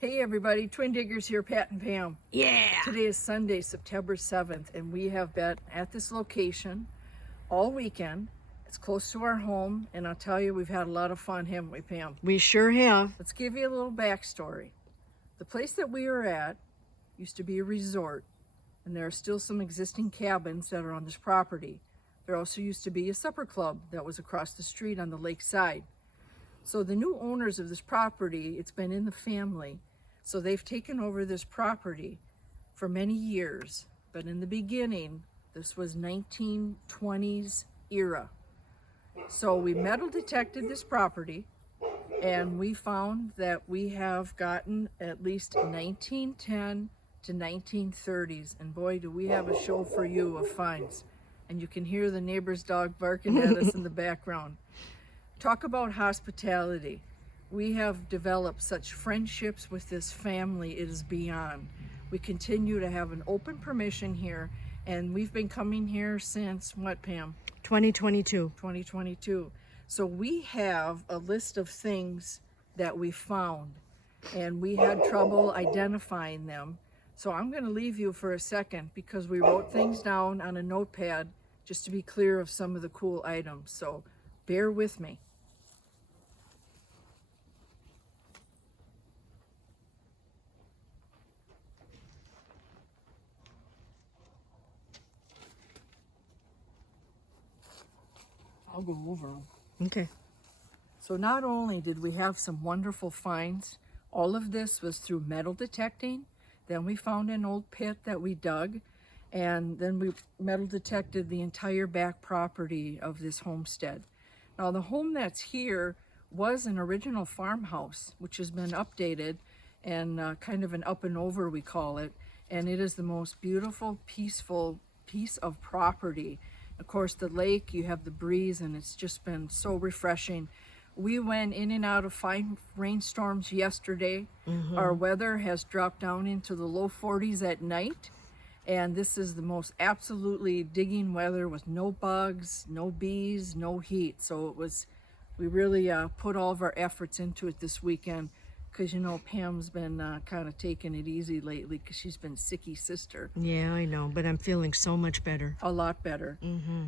Hey everybody, Twin Diggers here, Pat and Pam. Yeah. Today is Sunday, September 7th, and we have been at this location all weekend. It's close to our home, and I'll tell you, we've had a lot of fun, haven't we, Pam? We sure have. Let's give you a little backstory. The place that we are at used to be a resort, and there are still some existing cabins that are on this property. There also used to be a supper club that was across the street on the lake side. So the new owners of this property, it's been in the family, so they've taken over this property for many years. But in the beginning, this was 1920s era. So we metal detected this property, and we found that we have gotten at least 1910 to 1930s. And boy, do we have a show for you of finds. And you can hear the neighbor's dog barking at us in the background. Talk about hospitality. We have developed such friendships with this family, it is beyond. We continue to have an open permission here, and we've been coming here since what, Pam? 2022. 2022. So we have a list of things that we found, and we had trouble identifying them. So I'm going to leave you for a second because we wrote things down on a notepad just to be clear of some of the cool items. So bear with me. I'll go over them. Okay. So not only did we have some wonderful finds, all of this was through metal detecting. Then we found an old pit that we dug, and then we metal detected the entire back property of this homestead. Now the home that's here was an original farmhouse, which has been updated and kind of an up and over, we call it. And it is the most beautiful, peaceful piece of property. Of course, the lake, you have the breeze, and it's just been so refreshing. We went in and out of fine rainstorms yesterday. Our weather has dropped down into the low 40s at night, and this is the most absolutely digging weather with no bugs, no bees, no heat. So we really put all of our efforts into it this weekend, because you know Pam's been kind of taking it easy lately because she's been sicky sister. Yeah, I know, but I'm feeling so much better. A lot better.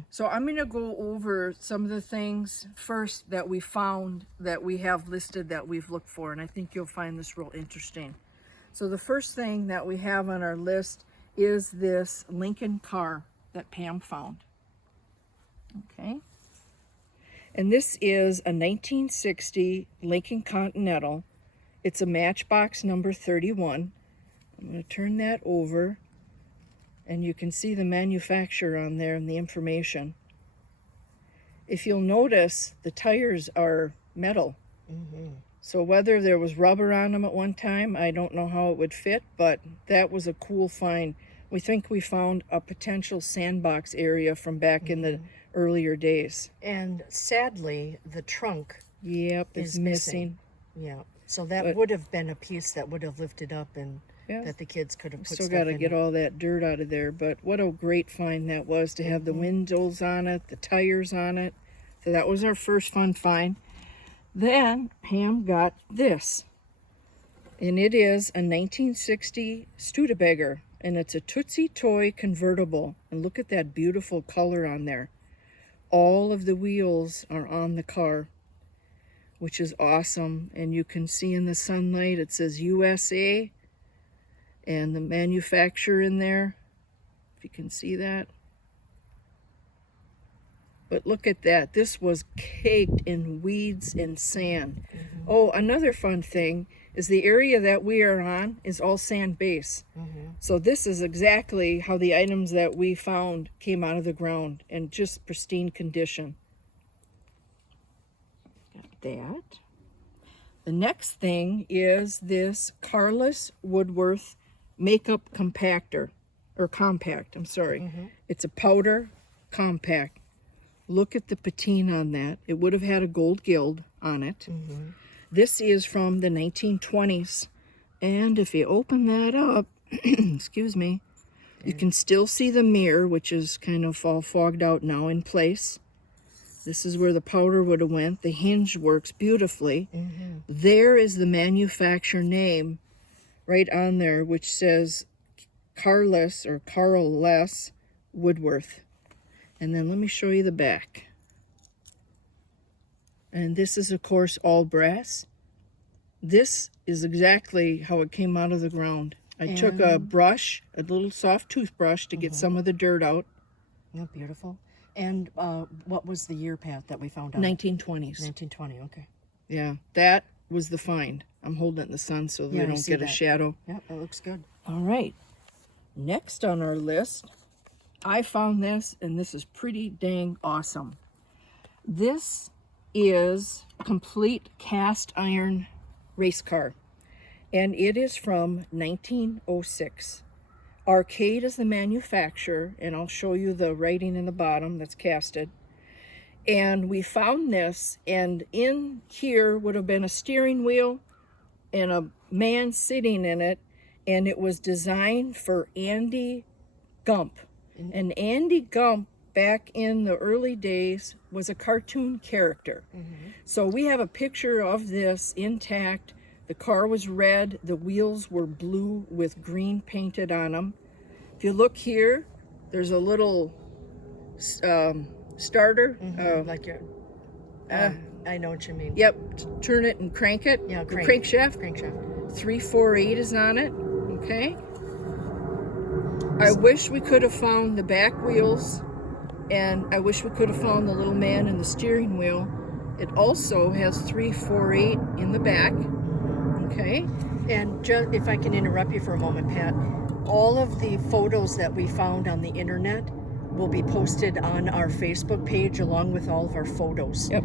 So I'm going to go over some of the things first that we found that we have listed that we've looked for, and I think you'll find this real interesting. So the first thing that we have on our list is this Lincoln car that Pam found. Okay. And this is a 1960 Lincoln Continental. It's a Matchbox number 31. I'm going to turn that over, and you can see the manufacturer on there and the information. If you'll notice, the tires are metal. So whether there was rubber on them at one time, I don't know how it would fit, but that was a cool find. We think we found a potential sandbox area from back in the earlier days. And sadly, the trunk Yep, it's is missing. Yeah. So that But- would have been a piece that would have lifted up and Yeah. that the kids could have put Still stuff got to in get it. all that dirt out of there, but what a great find that was to have the windows on it, the tires on it. So that was our first fun find. Then Pam got this, and it is a 1960 Studebaker, and it's a Tootsie Toy convertible. And look at that beautiful color on there. All of the wheels are on the car, which is awesome. And you can see in the sunlight, it says USA and the manufacturer in there, if you can see that. But look at that. This was caked in weeds and sand. Oh, another fun thing is the area that we are on is all sand base. So this is exactly how the items that we found came out of the ground in just pristine condition. Got that. The next thing is this Carlos Woodworth makeup compactor, or compact, I'm sorry. It's a powder compact. Look at the patina on that. It would have had a gold gild on it. This is from the 1920s. And if you open that up, excuse me, you can still see the mirror, which is kind of all fogged out now in place. This is where the powder would have went. The hinge works beautifully. There is the manufacturer name right on there, which says Carless or Carl Less Woodworth. And then let me show you the back. And this is, of course, all brass. This is exactly how it came out of the ground. I took a brush, a little soft toothbrush, to get some of the dirt out. Yeah, beautiful. And what was the year, Pat, that we found out? 1920s. 1920, okay. Yeah, that was the find. I'm holding it in the sun so that Yeah, we I don't see get a that. shadow. Yeah, that looks good. All right. Next on our list, I found this, and this is pretty dang awesome. This is a complete cast iron race car, and it is from 1906. Arcade is the manufacturer, and I'll show you the writing in the bottom that's casted. And we found this, and in here would have been a steering wheel and a man sitting in it, and it was designed for Andy Gump. And Andy Gump, back in the early days, was a cartoon character. So we have a picture of this intact. The car was red, the wheels were blue with green painted on them. If you look here, there's a little starter. Like your, I know what you mean. Yep, turn it and crank it. Yeah, The crank. crankshaft. Crankshaft. 348 is on it. Okay. I wish we could have found the back wheels, and I wish we could have found the little man in the steering wheel. It also has 348 in the back. Okay. And just, if I can interrupt you for a moment, Pat, all of the photos that we found on the internet will be posted on our Facebook page along with all of our photos Yep.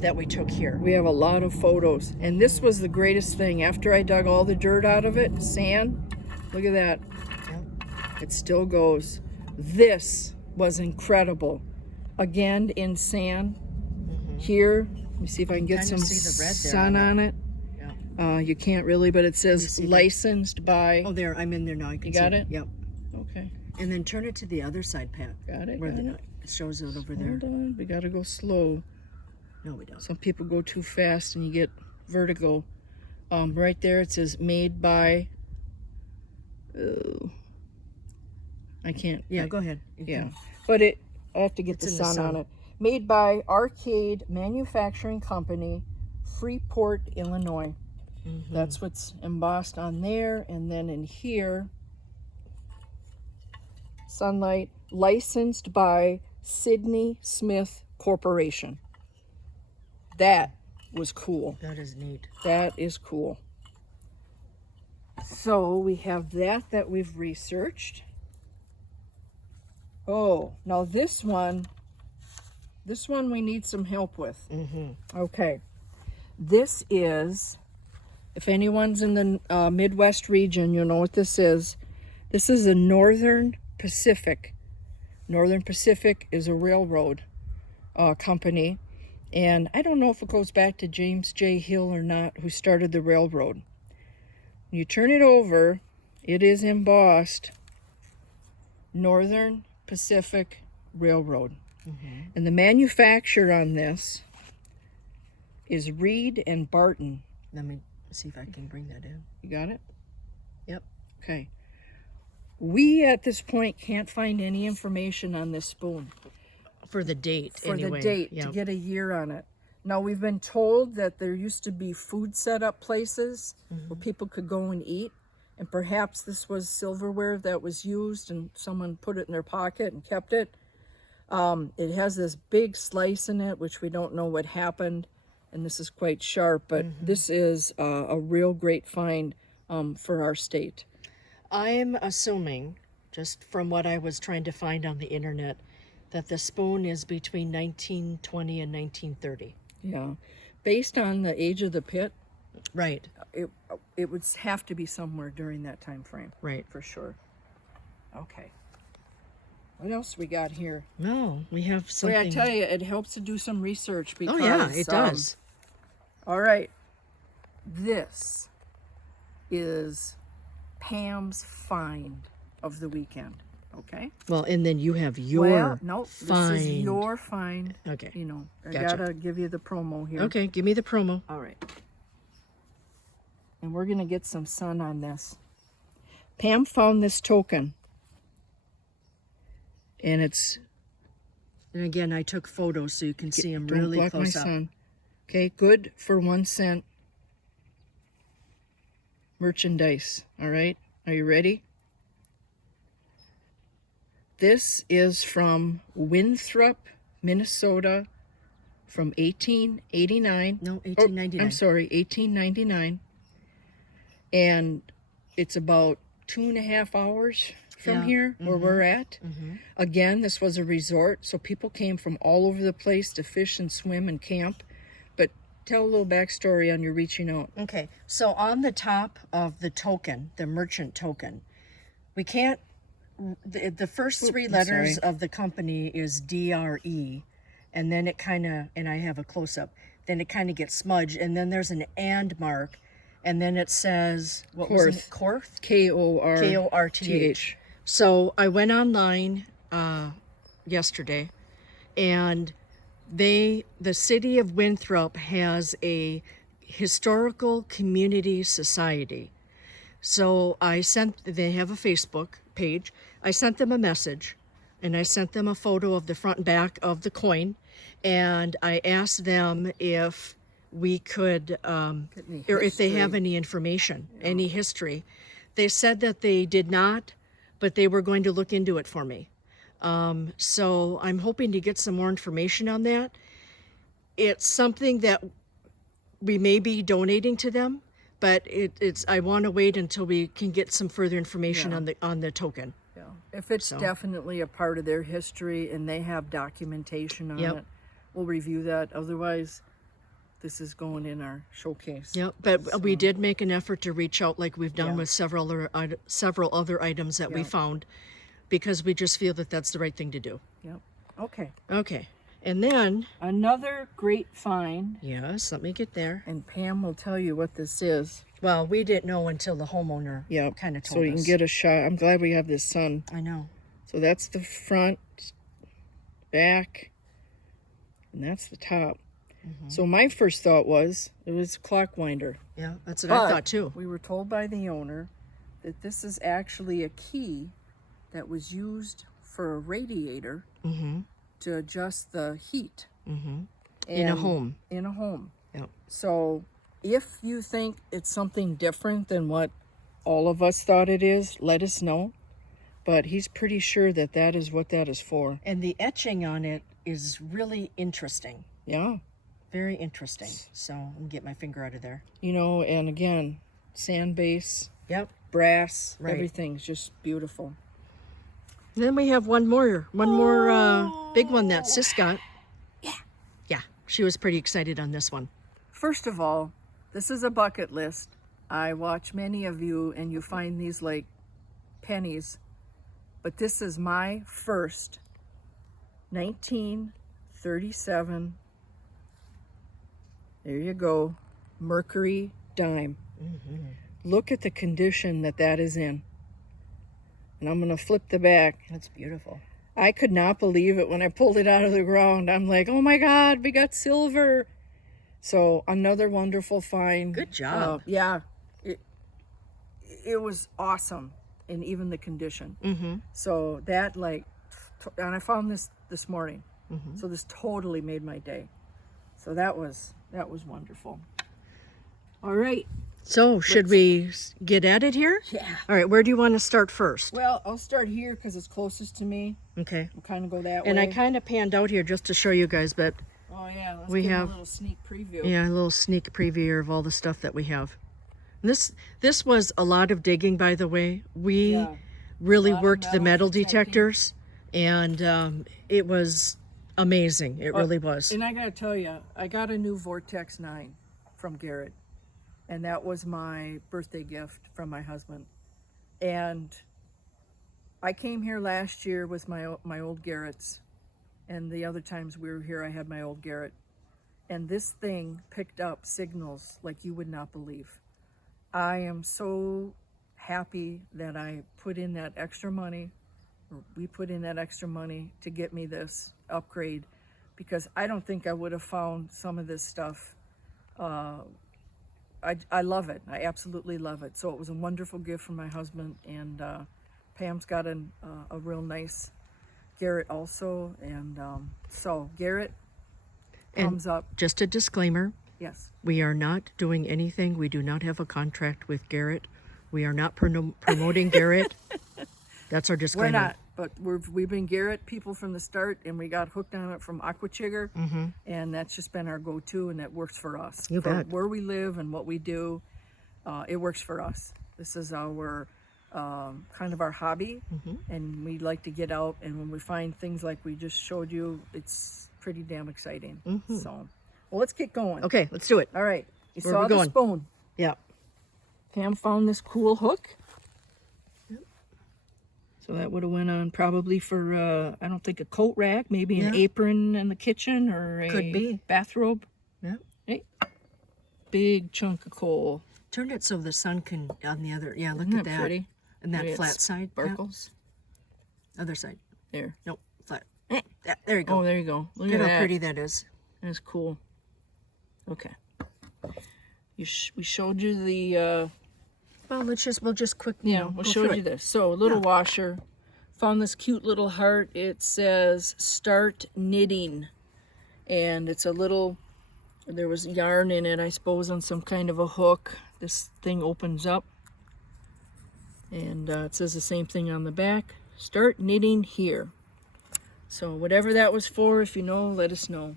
that we took here. We have a lot of photos, and this was the greatest thing. After I dug all the dirt out of it, sand, look at that. Yeah. It still goes. This was incredible. Again, in sand. Here, let me see if I can get Kind some of see the red there sun on on it. Yeah. You can't really, but it says see that? licensed by. Oh, there. I'm in there now. I can You got see it? Yep. Okay, And then turn it to the other side, Pat. got it. Where Got the, it. it shows it over there. Hold on, we gotta go slow. No, we don't. Some people go too fast and you get vertigo. Right there it says made by. I can't. Yeah, go ahead. You Yeah, can- but I have to get It's the in the sun on sun. it. Made by Arcade Manufacturing Company, Freeport, Illinois. That's what's embossed on there, and then in here, Sunlight, licensed by Sidney Smith Corporation. That was cool. That is neat. That is cool. So we have that we've researched. Oh, now this one we need some help with. Okay. This is, if anyone's in the Midwest region, you'll know what this is. This is a Northern Pacific. Northern Pacific is a railroad company. And I don't know if it goes back to James J. Hill or not, who started the railroad. You turn it over, it is embossed Northern Pacific Railroad. And the manufacturer on this is Reed and Barton. Let me see if I can bring that in. You got it? Yep. Okay. We at this point can't find any information on this spoon For the date, for anyway. the date Yeah. to get a year on it. Now we've been told that there used to be food setup places where people could go and eat, and perhaps this was silverware that was used and someone put it in their pocket and kept it. It has this big slice in it, which we don't know what happened, and this is quite sharp, but this is a real great find for our state. I'm assuming, just from what I was trying to find on the internet, that the spoon is between 1920 and 1930. Yeah, based on the age of the pit, Right, it would have to be somewhere during that time frame, right. for sure. Okay. What else we got here? No, we have Boy, something. I tell you, it helps to do some research because. Oh yeah, it does. All right. This is Pam's find of the weekend. Okay. Well, and then you have your Well, no, this is find. your find. Okay. You know, I Gotcha. gotta give you the promo here. Okay, give me the promo. All right. And we're gonna get some sun on this. Pam found this token. And it's... And again, I took photos so you can see them Don't really block my close up. son. Okay, good for 1 cent merchandise. All right, are you ready? This is from Winthrop, Minnesota, from 1889. No, Oh, 1899. I'm sorry, 1899. And it's about 2.5 hours from Yeah. here where we're at. Mhm. Again, this was a resort, so people came from all over the place to fish and swim and camp. But tell a little backstory on your reaching out. Okay, so on the top of the token, the merchant token, we can't, the first three I'm letters sorry. of the company is DRE, and then it kind of, and I have a close up, then it kind of gets smudged, and then there's an and mark, and then it says, what was it? Korth? Korth. Korth. So I went online yesterday, and the city of Winthrop has a historical community society. So they have a Facebook page. I sent them a message, and I sent them a photo of the front and back of the coin, and I asked them if we could, or if they have any information, any history. They said that they did not, but they were going to look into it for me. So I'm hoping to get some more information on that. It's something that we may be donating to them, but it's I want to wait until we can get some further information on the token. Yeah. If it's definitely a part of their history and they have documentation on it, we'll review that. Otherwise, this is going in our showcase. Yep, but we did make an effort to reach out like we've done with several other items that we found, because we just feel that that's the right thing to do. Yep. Okay. Okay, and then, Another great find, yes, let me get there. and Pam will tell you what this is. Well, we didn't know until the homeowner kind of told us. So you can get a shot. I'm glad we have this sun. I know. So that's the front, back, and that's the top. So my first thought was it was a clock winder. Yeah, that's what I thought too. We were told by the owner that this is actually a key that was used for a radiator to adjust the heat In a home. In a home. Yep. So if you think it's something different than what all of us thought it is, let us know. But he's pretty sure that that is what that is for. And the etching on it is really interesting. Yeah. Very interesting. So let me get my finger out of there. You know, and again, sand base, Yep. brass, Right. everything's just beautiful. Then we have one more big one that Sis got. Yeah, she was pretty excited on this one. First of all, this is a bucket list. I watch many of you and you find these like pennies, but this is my first 1937, there you go, Mercury dime. Look at the condition that that is in. And I'm going to flip the back. That's beautiful. I could not believe it when I pulled it out of the ground. I'm like, oh my God, we got silver. So another wonderful find. Good job. Yeah, it was awesome, and even the condition. So that and I found this morning. So this totally made my day. So that was wonderful. All right. So should we get at it here? Yeah. All right, where do you want to start first? Well, I'll start here because it's closest to me. Okay. We'll kind of go that And way. I kind of panned out here just to show you guys, but Oh yeah, let's we give have- a little sneak preview. yeah, a little sneak preview of all the stuff that we have. And this was a lot of digging, by the way. We Yeah. really lot of worked the metal metal detecting. detectors, and it was amazing. It really was. And I gotta tell you, I got a new Vortex 9 from Garrett, and that was my birthday gift from my husband. And I came here last year with my old Garretts, and the other times we were here, I had my old Garrett. And this thing picked up signals like you would not believe. I am so happy that I put in that extra money, or we put in that extra money to get me this upgrade, because I don't think I would have found some of this stuff I love it. I absolutely love it. So it was a wonderful gift from my husband, and Pam's got a real nice Garrett also, and so Garrett, thumbs up. Just a disclaimer, Yes. we are not doing anything. We do not have a contract with Garrett. We are not promoting Garrett. That's our disclaimer. We're not, but we've been Garrett people from the start, and we got hooked on it from Aquachigger, and that's just been our go-to, and it works for us. You for bet. where we live and what we do, it works for us. This is our kind of our hobby, and we like to get out, and when we find things like we just showed you, it's pretty damn exciting. So, well, let's get going. Okay, let's do it. All right. You Where saw we the going? spoon. Yeah. Pam found this cool hook. So that would have went on probably for, I don't think a coat rack, maybe an Yeah. apron in the kitchen or a Could be. bathrobe. Yeah. Hey, big chunk of coal. Turn it so the sun can on the other. Yeah, look Isn't at that that. pretty? And that Way it flat side. Pat? Sparkles. Other side. There. Nope, flat. There you go. Oh, there you go. Look Look at at how that. pretty that is. That's cool. Okay. We showed you the, Well, we'll just quick. yeah, we'll show you this. So a little Yeah. washer. Found this cute little heart. It says start knitting. And it's a little, there was yarn in it, I suppose, on some kind of a hook. This thing opens up. And it says the same thing on the back. Start knitting here. So whatever that was for, if you know, let us know.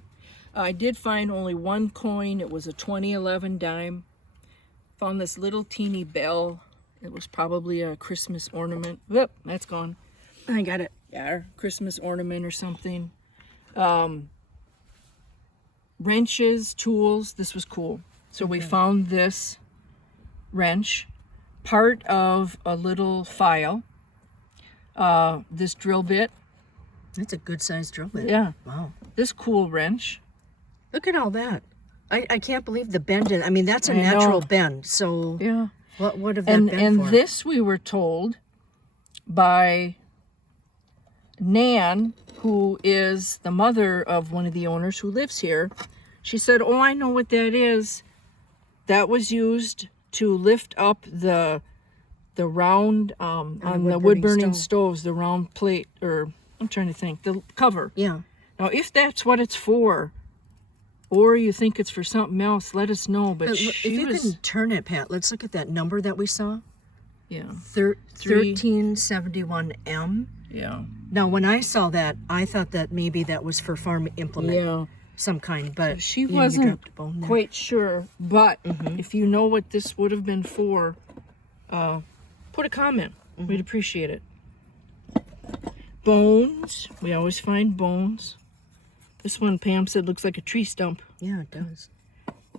I did find only one coin. It was a 2011 dime. Found this little teeny bell. It was probably a Christmas ornament. Whoop, that's gone. I got it. Yeah, Christmas ornament or something. Wrenches, tools. This was cool. So we found this wrench, part of a little file. This drill bit. That's a good sized drill bit. Yeah. Wow. This cool wrench. Look at all that. I can't believe the bend in. I mean, that's a I natural know. bend. So Yeah. what would have that And been and for? this we were told by Nan, who is the mother of one of the owners who lives here. She said, "Oh, I know what that is. That was used to lift up the round on the wood-burning wood burning stove. stoves, the round plate, or I'm trying to think, the cover. Yeah. Now, if that's what it's for, or you think it's for something else, let us know." But But look, she if you was, can turn it, Pat, let's look at that number that we saw. yeah, 1371M. yeah, Now, when I saw that, I thought that maybe that was for farm implement, yeah. some kind. But She you know, you wasn't dropped a bone there. quite sure, but if you know what this would have been for, put a comment. We'd appreciate it. Bones. We always find bones. This one, Pam said, looks like a tree stump. Yeah, it does.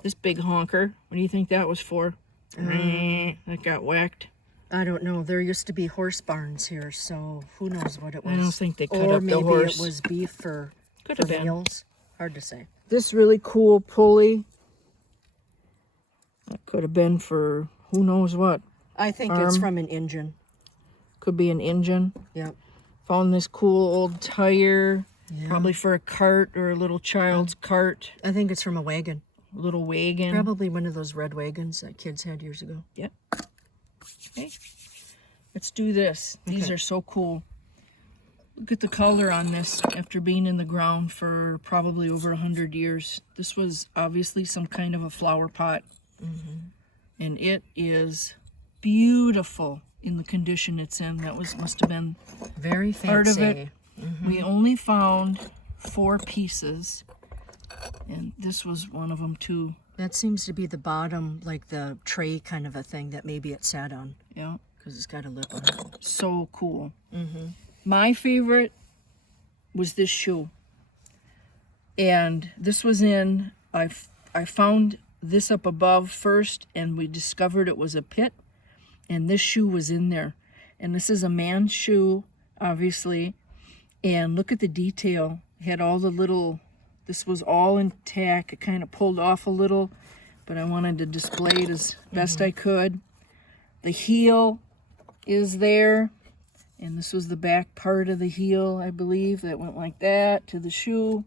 This big honker. What do you think that was for? That got whacked. I don't know. There used to be horse barns here, so who knows what it was. I don't think they cut or up the maybe horse. it was beef for Could have for been. meals. Hard to say. This really cool pulley. That could have been for who knows what. I think it's from an engine. Could be an engine. Yep. Found this cool old tire. Yeah. Probably for a cart or a little child's cart. I think it's from a wagon. A little wagon. Probably one of those red wagons that kids had years ago. Yep. Okay. Let's do this. These Okay. are so cool. Look at the color on this after being in the ground for probably over 100 years. This was obviously some kind of a flower pot. And it is beautiful in the condition it's in. That must have been Very fancy. part of it. We only found 4 pieces. And this was one of them too. That seems to be the bottom, like the tray kind of a thing that maybe it sat on, Yeah. because it's got a lip on it. So cool. My favorite was this shoe. And this was in, I found this up above first, and we discovered it was a pit, and this shoe was in there. And this is a man's shoe, obviously. And look at the detail. It had all the little, this was all intact. It kind of pulled off a little, but I wanted to display it as best I could. The heel is there. And this was the back part of the heel, I believe, that went like that to the shoe.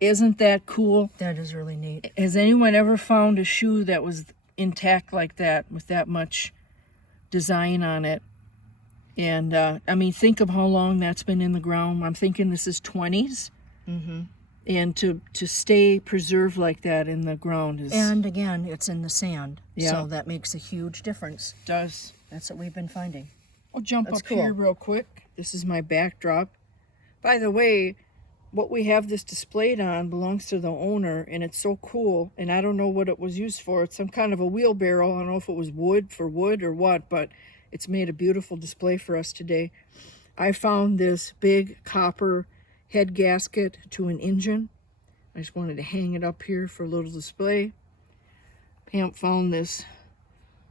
Isn't that cool? That is really neat. Has anyone ever found a shoe that was intact like that with that much design on it. And I mean, think of how long that's been in the ground. I'm thinking this is 20s. Mm-hmm. And to stay preserved like that in the ground is... And again, it's in the sand. Yeah. So that makes a huge difference. does. That's what we've been finding. I'll jump That's up cool. here real quick. This is my backdrop. By the way, what we have this displayed on belongs to the owner, and it's so cool, and I don't know what it was used for. It's some kind of a wheelbarrow. I don't know if it was wood for wood or what, but it's made a beautiful display for us today. I found this big copper head gasket to an engine. I just wanted to hang it up here for a little display. Pam found this,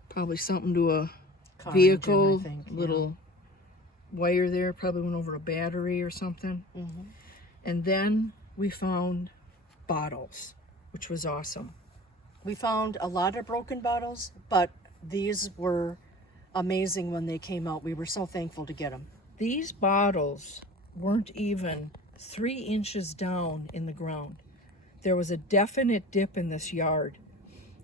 probably something to a Car vehicle, engine, I think, yeah. little wire there, probably went over a battery or something. Mm-hmm. And then we found bottles, which was awesome. We found a lot of broken bottles, but these were amazing when they came out. We were so thankful to get them. These bottles weren't even 3 inches down in the ground. There was a definite dip in this yard.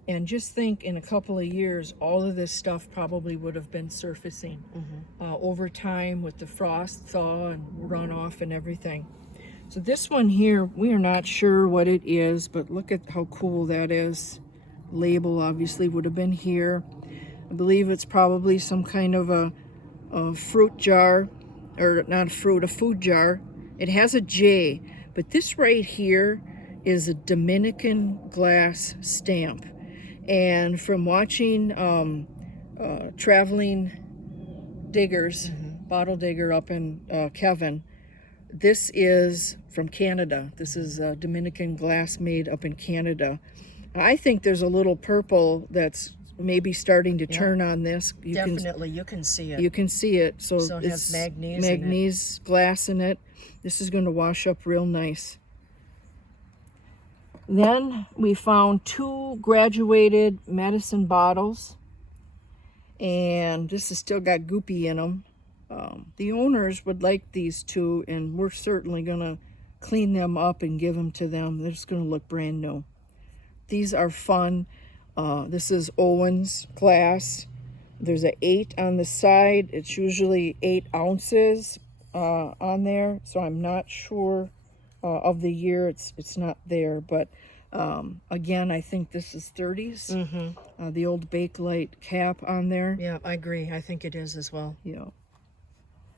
And just think, in a couple of years, all of this stuff probably would have been surfacing over time with the frost, thaw, and runoff and everything. So this one here, we are not sure what it is, but look at how cool that is. Label obviously would have been here. I believe it's probably some kind of a fruit jar, or not a fruit, a food jar. It has a J, but this right here is a Dominican glass stamp. And from watching Traveling Diggers, Bottle Digger up in Kevin, this is from Canada. This is Dominican glass made up in Canada. I think there's a little purple that's maybe starting to turn on this. You Definitely, you can see it. You can see it. So it has it's manganese manganese glass in it. This is going to wash up real nice. Then we found 2 graduated medicine bottles, and this has still got goopy in them. The owners would like these 2, and we're certainly going to clean them up and give them to them. They're just going to look brand new. These are fun. This is Owens glass. There's an 8 on the side. It's usually 8 ounces on there, so I'm not sure of the year. It's not there, but again, I think this is 30s. Mm-hmm. The old Bakelite cap on there. Yeah, I agree. I think it is as well. Yeah.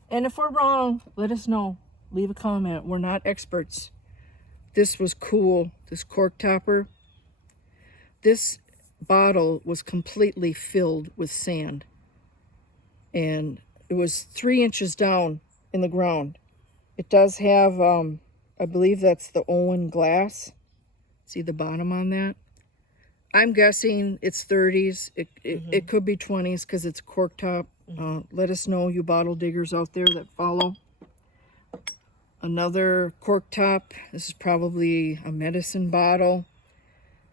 And if we're wrong, let us know. Leave a comment. We're not experts. This was cool. This cork topper. This bottle was completely filled with sand. And it was 3 inches down in the ground. It does have, I believe that's the Owen glass. See the bottom on that? I'm guessing it's 30s. It could be 20s because it's cork top. Let us know, you bottle diggers out there that follow. Another cork top. This is probably a medicine bottle.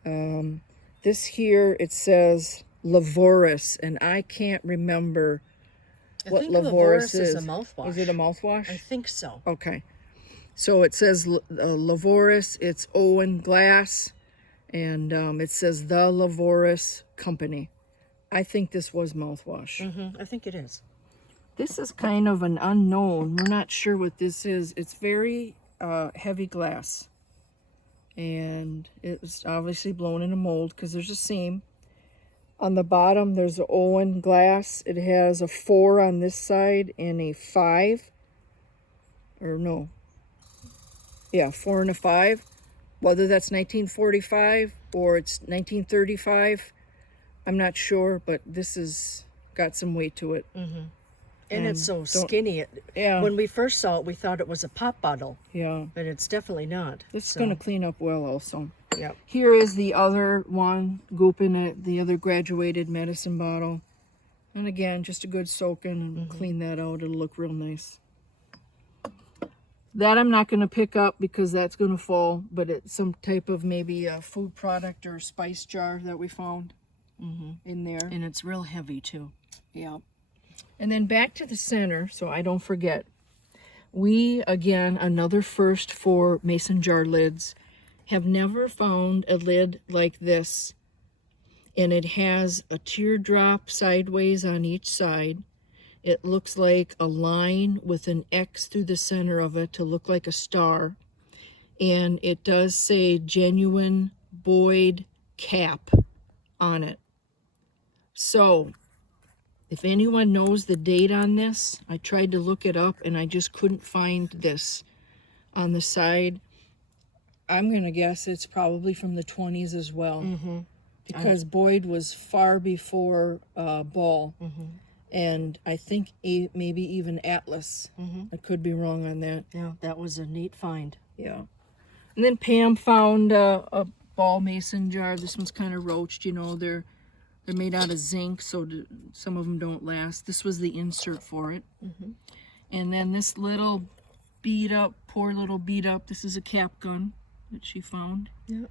This here, it says Lavoris, and I can't remember what Lavoris is. A mouthwash. Is it a mouthwash? I think so. Okay. So it says Lavoris, it's Owen Glass, and it says the Lavoris Company. I think this was mouthwash. I think it is. This is kind of an unknown. We're not sure what this is. It's very heavy glass. And it's obviously blown in a mold because there's a seam. On the bottom, there's an Owen glass. It has a 4 on this side and a 5. Or no. Yeah, 4 and a 5. Whether that's 1945 or it's 1935, I'm not sure, but this has got some weight to it. And it's so skinny. Yeah. When we first saw it, we thought it was a pop bottle, Yeah. but it's definitely not. This is going to clean up well also. Yep. Here is the other one, goop in it, the other graduated medicine bottle. And again, just a good soaking and clean that out. It'll look real nice. That I'm not going to pick up because that's going to fall, but it's some type of maybe a food product or spice jar that we found in there. And it's real heavy too. Yeah. And then back to the center, so I don't forget. We, again, another first for mason jar lids, have never found a lid like this. and it has a teardrop sideways on each side. It looks like a line with an X through the center of it to look like a star. And it does say Genuine Boyd Cap on it. So, if anyone knows the date on this, I tried to look it up and I just couldn't find this on the side. I'm going to guess it's probably from the 20s as well. Because Boyd was far before Ball. And I think maybe even Atlas. I could be wrong on that. Yeah, that was a neat find. Yeah. And then Pam found a ball mason jar. This one's kind of roached, you know. They're made out of zinc, so some of them don't last. This was the insert for it. And then this little beat up, poor little beat up, this is a cap gun that she found. Yep.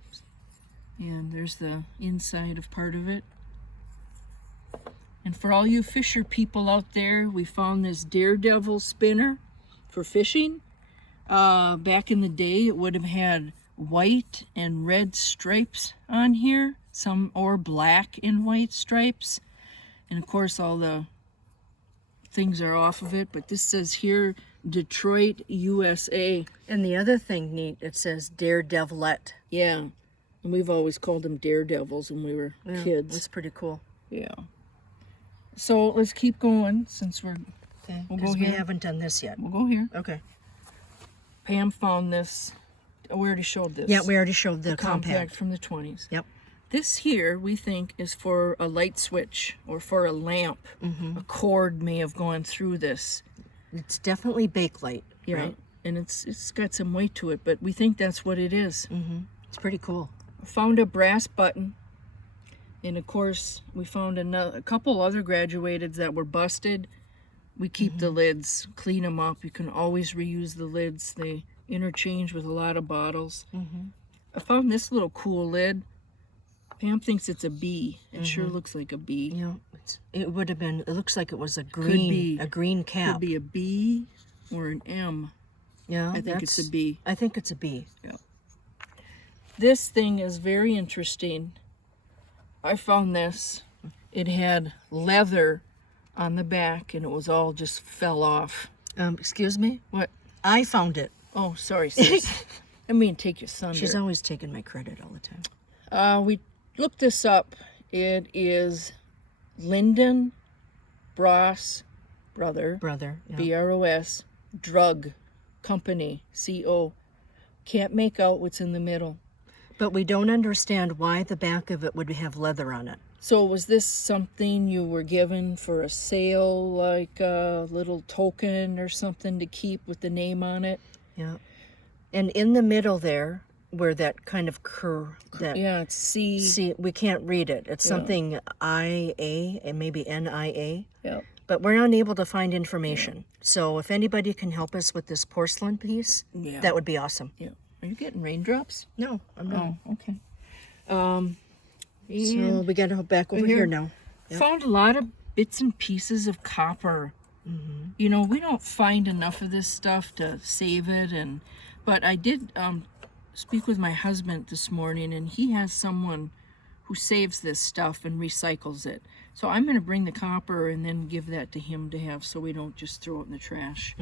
And there's the inside of part of it. And for all you fisher people out there, we found this Daredevil spinner for fishing. Back in the day, it would have had white and red stripes on here, or black and white stripes. And of course, all the things are off of it, but this says here, Detroit, USA. And the other thing neat, it says Daredevilette. Yeah. And we've always called them daredevils when we were kids. That's pretty cool. Yeah. So let's keep going since we'll go Because we here. haven't done this yet. We'll go here. Okay. Pam found this. We already showed this. Yeah, we already showed the compact. from the 20s. Yep. This here, we think, is for a light switch or for a lamp. A cord may have gone through this. It's definitely Bakelite. Yeah. Right? And it's got some weight to it, but we think that's what it is. It's pretty cool. Found a brass button. And of course, we found a couple other graduateds that were busted. We keep the lids, clean them up. You can always reuse the lids. They interchange with a lot of bottles. I found this little cool lid. Pam thinks it's a bee. It sure looks like a bee. Yeah, it would have been. It looks like it was a be. green cap. Could be a B or an M. Yeah, I think it's a B. I think it's a B. This thing is very interesting. I found this. It had leather on the back, and it was all just fell off. Excuse me? What? I found it. Oh, sorry, sis. I mean, take your thunder. She's always taking my credit all the time. We looked this up. It is Lyndon Bros, brother, Yeah. BROS, drug company, CO. Can't make out what's in the middle. But we don't understand why the back of it would have leather on it. So was this something you were given for a sale, like a little token or something to keep with the name on it? Yeah. And in the middle there, where that kind of Yeah, it's C. see, we can't read it. It's something IA and maybe NIA. Yep. But we're unable to find information. So if anybody can help us with this porcelain piece, Yeah. that would be awesome. Yeah. Are you getting raindrops? No, I'm not. Oh, okay. So we got to go back over here now. Found a lot of bits and pieces of copper. You know, we don't find enough of this stuff to save it, but I did speak with my husband this morning, and he has someone who saves this stuff and recycles it. So I'm going to bring the copper and then give that to him to have, so we don't just throw it in the trash.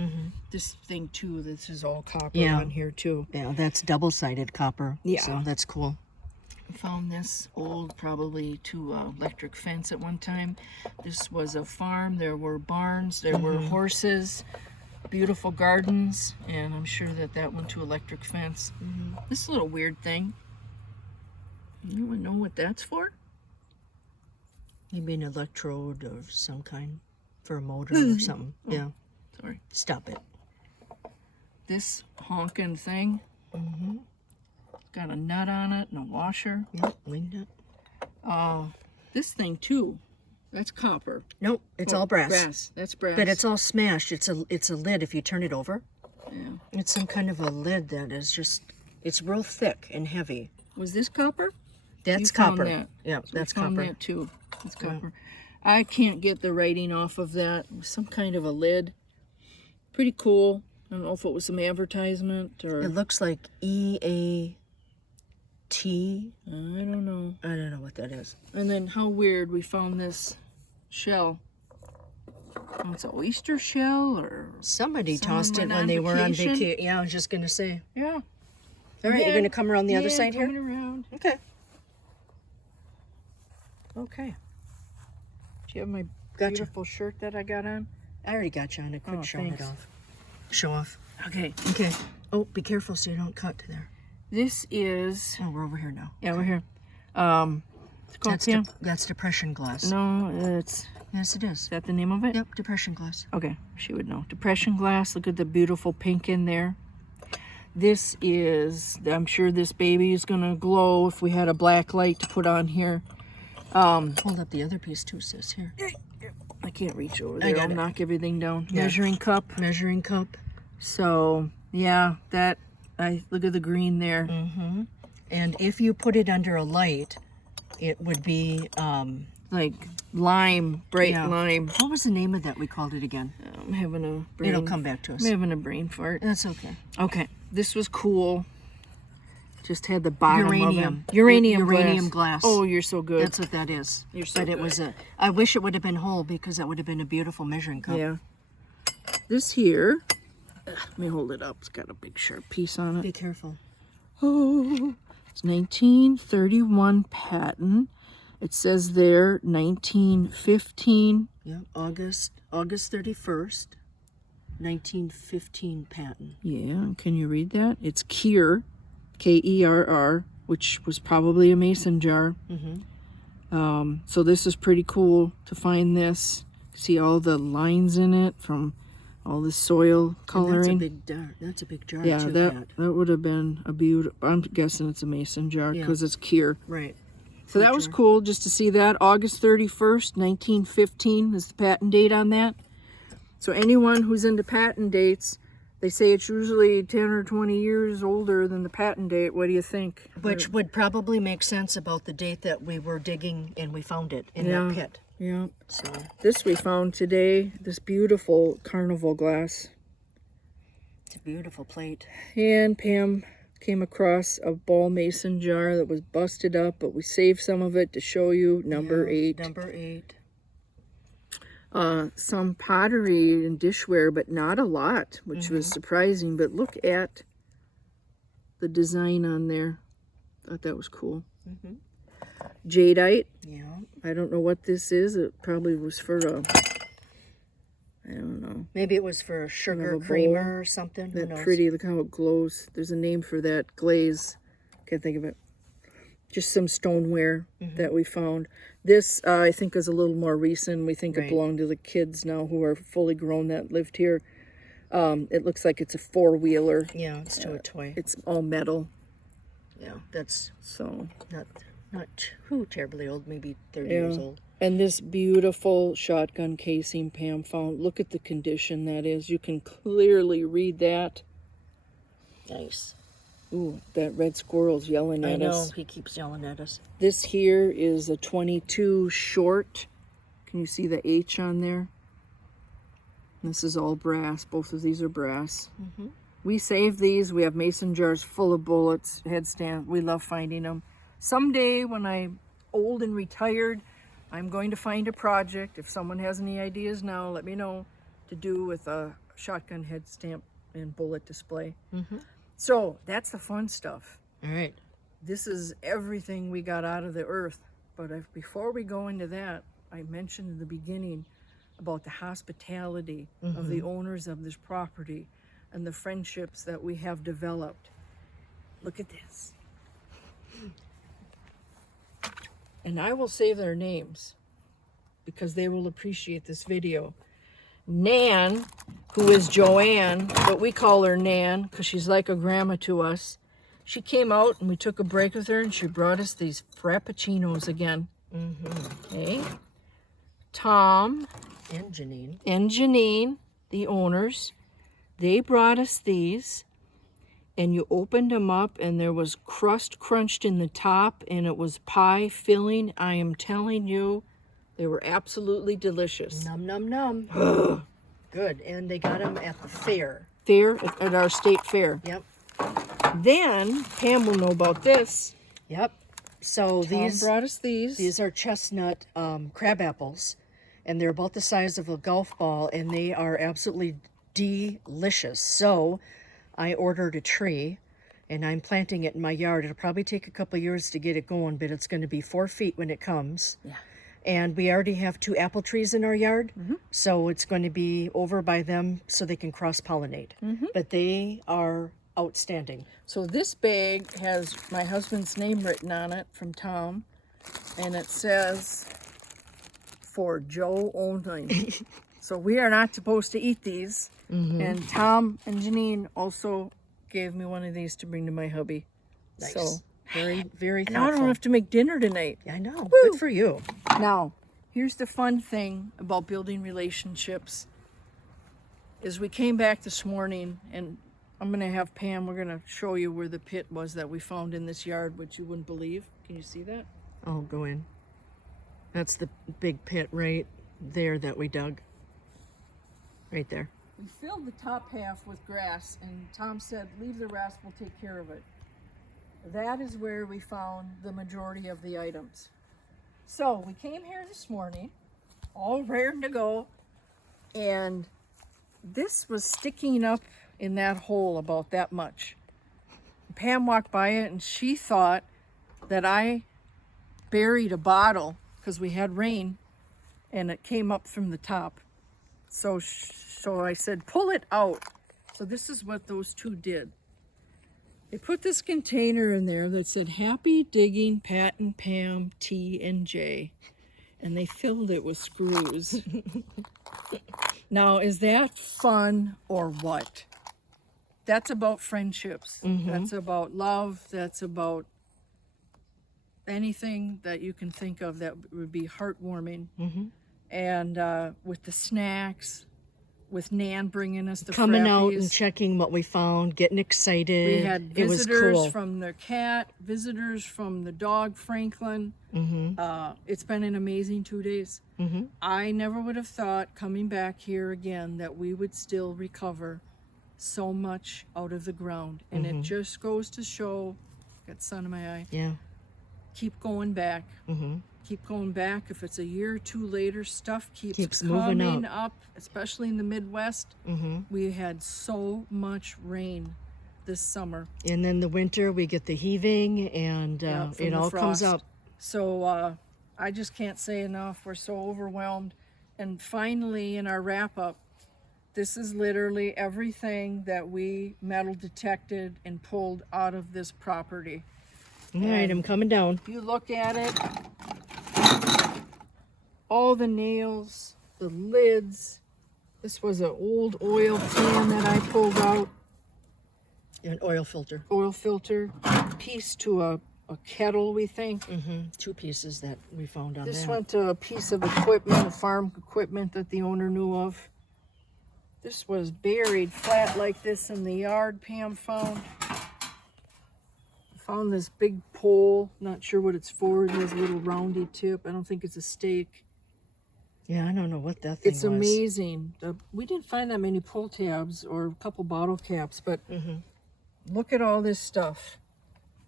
This thing too, this is all copper on here too. Yeah, that's double-sided copper. Yeah. So that's cool. Found this old, probably to electric fence at one time. This was a farm. There were barns, there were horses, beautiful gardens, and I'm sure that went to electric fence. This little weird thing. Anyone know what that's for? Maybe an electrode of some kind for a motor or something. Yeah. Sorry. Stop it. This honking thing. Got a nut on it and a washer. Yeah, winged it. This thing too. That's copper. Nope, it's all brass. Brass. That's brass. But it's all smashed. It's a lid if you turn it over. Yeah. It's some kind of a lid that is just, it's real thick and heavy. Was this copper? That's You found copper. that. Yeah, So we that's found copper. that too. That's copper. I can't get the writing off of that. It was some kind of a lid. Pretty cool. I don't know if it was some advertisement or It looks like EA tea. I don't know. I don't know what that is. And then how weird, we found this shell. Oh, it's an oyster shell or... Somebody Someone tossed it went when on they were on vacation. vacation. Yeah, I was just gonna say. Yeah. All right, Yeah. you're gonna come around the other side here. Coming around. Okay. Okay. Do you have my Gotcha. beautiful shirt that I got on? I already got you on it. Quit Oh, showing it thanks. off. Show off. Okay. Okay. Oh, be careful so you don't cut to there. This is... Oh, we're over here now. Yeah, we're here. It's called That's depression glass. No, it's... Yes, it is. Is that the name of it? Yep, depression glass. Okay, she would know. Depression glass. Look at the beautiful pink in there. This is... I'm sure this baby is going to glow if we had a black light to put on here. Hold up the other piece too, sis. Here. I can't reach over I there. got I'll it. knock everything down. Yeah. Measuring cup. Measuring cup. So, yeah, that... look at the green there. Mm-hmm. And if you put it under a light, it would be, Like lime, bright Yeah. lime. what was the name of that? We called it again. I'm having a brain... It'll come back to us. I'm having a brain fart. That's okay. Okay, this was cool. Just had the bottom Uranium. of it. Uranium Uranium glass. Oh, you're so good. That's what that is. You're so But it good. was a. I wish it would have been whole because that would have been a beautiful measuring cup. Yeah. This here, let me hold it up. It's got a big sharp piece on it. Be careful. Oh, it's 1931 patent. It says there 1915. Yeah, August 31st, 1915 patent. Yeah, can you read that? It's Kerr, Kerr, which was probably a mason jar. So this is pretty cool to find this. See all the lines in it from all the soil coloring. That's a big jar. Yeah, too, that Pat. would have been a beautiful. I'm guessing it's a mason jar Yeah. because it's Kerr. Right. So that was cool just to see that. August 31st, 1915 is the patent date on that. So anyone who's into patent dates, they say it's usually 10 or 20 years older than the patent date. What do you think? Which would probably make sense about the date that we were digging and we found it in Yeah. that pit. Yeah. So This we found today, this beautiful carnival glass. it's a beautiful plate. And Pam came across a ball mason jar that was busted up, but we saved some of it to show you. Number 8. Number 8. Some pottery and dishware, but not a lot, which was surprising. But look at the design on there. Thought that was cool. Jadeite. Yeah. I don't know what this is. It probably was for a... I don't know. Maybe it was for sugar Another creamer bowl. or something. Who That knows? pretty, look how it glows. There's a name for that glaze. Can't think of it. Just some stoneware that we found. This, I think, is a little more recent. We think it Right. belonged to the kids now who are fully grown that lived here. It looks like it's a 4-wheeler. Yeah, it's to a toy. It's all metal, Yeah, that's so... not too terribly old. Maybe 30 years Yeah. old. And this beautiful shotgun casing Pam found. Look at the condition that is. You can clearly read that. Nice. Ooh, that red squirrel's yelling I at know us. he keeps yelling at us. This here is a 22 short. Can you see the H on there? This is all brass. Both of these are brass. We save these. We have mason jars full of bullets, headstand. We love finding them. Someday when I'm old and retired, I'm going to find a project. If someone has any ideas now, let me know, to do with a shotgun head stamp and bullet display. So that's the fun stuff. All right. This is everything we got out of the earth. But before we go into that, I mentioned in the beginning about the hospitality of the owners of this property and the friendships that we have developed. Look at this. And I will say their names because they will appreciate this video. Nan, who is Joanne, but we call her Nan because she's like a grandma to us. She came out and we took a break with her and she brought us these Frappuccinos again. Okay. Tom And Janine. and Janine, the owners, they brought us these. And you opened them up and there was crust crunched in the top and it was pie filling. I am telling you, they were absolutely delicious. Num num num. Good. And they got them at the fair. There at our state fair. Yep. Then, Pam will know about this. Yep. So Tom these brought us these. are chestnut crab apples, and they're about the size of a golf ball, and they are absolutely delicious. So I ordered a tree, and I'm planting it in my yard. It'll probably take a couple years to get it going, but it's going to be 4 feet when it comes. Yeah. And we already have 2 apple trees in our yard, so it's going to be over by them so they can cross-pollinate. But they are outstanding. So this bag has my husband's name written on it from Tom, and it says, "For Joe only." So we are not supposed to eat these. And Tom and Janine also gave me one of these to bring to my hubby. Nice. So Very, very now I don't thoughtful. have to make dinner tonight. I know. Good for you. Now, here's the fun thing about building relationships is we came back this morning, and I'm going to have Pam, we're going to show you where the pit was that we found in this yard, which you wouldn't believe. Can you see that? Oh, go in. That's the big pit right there that we dug. Right there. We filled the top half with grass, and Tom said, leave the rest, we'll take care of it. That is where we found the majority of the items. So we came here this morning, all raring to go, and this was sticking up in that hole about that much. Pam walked by it, and she thought that I buried a bottle because we had rain, and it came up from the top. So I said, pull it out. So this is what those two did. They put this container in there that said, "Happy Digging, Pat and Pam, T and J." And they filled it with screws. Now, is that fun or what? That's about friendships. That's about love. That's about anything that you can think of that would be heartwarming. And with the snacks, with Nan bringing us the Coming out Frappies. and checking what we found, getting excited. We had It was visitors cool. from their cat, visitors from the dog Franklin. It's been an amazing 2 days. I never would have thought coming back here again that we would still recover so much out of the ground. And it just goes to show, got sun in my eye, Yeah. keep going back. Keep going back. If it's a year or two later, stuff keeps moving coming up, especially in the Midwest. We had so much rain this summer. And then the winter, we get the heaving, and from it the all comes frost. up. So I just can't say enough. We're so overwhelmed. And finally, in our wrap up, this is literally everything that we metal detected and pulled out of this property. All right, I'm coming down. If you look at it, all the nails, the lids. This was an old oil can that I pulled out, An oil filter. oil filter, piece to a kettle, we think. 2 pieces that we found on This there. went to a piece of equipment, farm equipment that the owner knew of. This was buried flat like this in the yard Pam found. Found this big pole, not sure what it's for. It has a little roundy tip. I don't think it's a stake. Yeah, I don't know what that thing It's was. amazing. We didn't find that many pull tabs or a couple bottle caps, but look at all this stuff.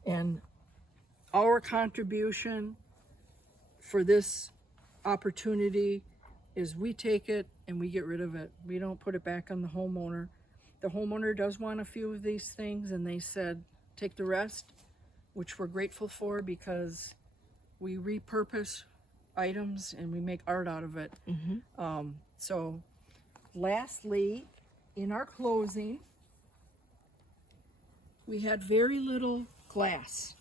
And our contribution for this opportunity is we take it and we get rid of it. We don't put it back on the homeowner. The homeowner does want a few of these things, and they said, take the rest, which we're grateful for because we repurpose items and we make art out of it. So lastly, in our closing, we had very little glass.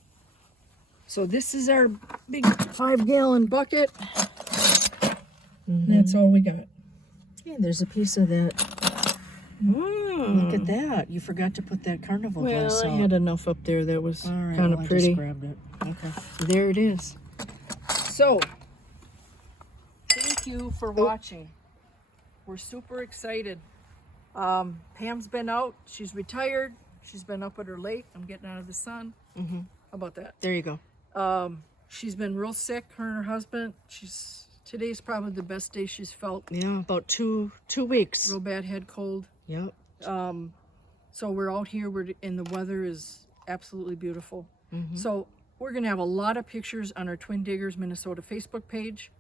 So this is our big 5-gallon bucket. That's all we got. Yeah, there's a piece of that. Look at that. You forgot to put that carnival glass Well, I out. had enough up there that was All right, kind well, of I pretty. just grabbed it. Okay. There it is. So, thank you for watching. We're super excited. Pam's been out. She's retired. She's been up at her lake. I'm getting out of the sun. How about that? There you go. She's been real sick, her and her husband. Today's probably the best day she's felt. Yeah, about two weeks. Real bad head cold. Yep. So we're out here, and the weather is absolutely beautiful. So We're going to have a lot of pictures on our Twin Diggers Minnesota Facebook page.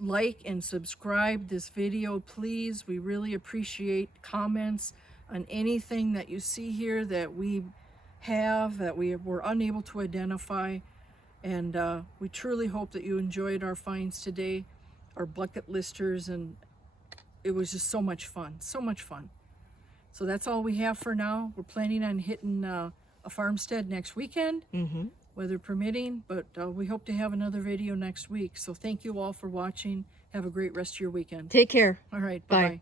Like and subscribe this video, please. We really appreciate comments on anything that you see here that we have, that we were unable to identify. And we truly hope that you enjoyed our finds today, our bucket listers, and it was just so much fun, so much fun. So that's all we have for now. We're planning on hitting a farmstead next weekend, weather permitting, but we hope to have another video next week. So thank you all for watching. Have a great rest of your weekend. Take care. All right, Bye. bye-bye.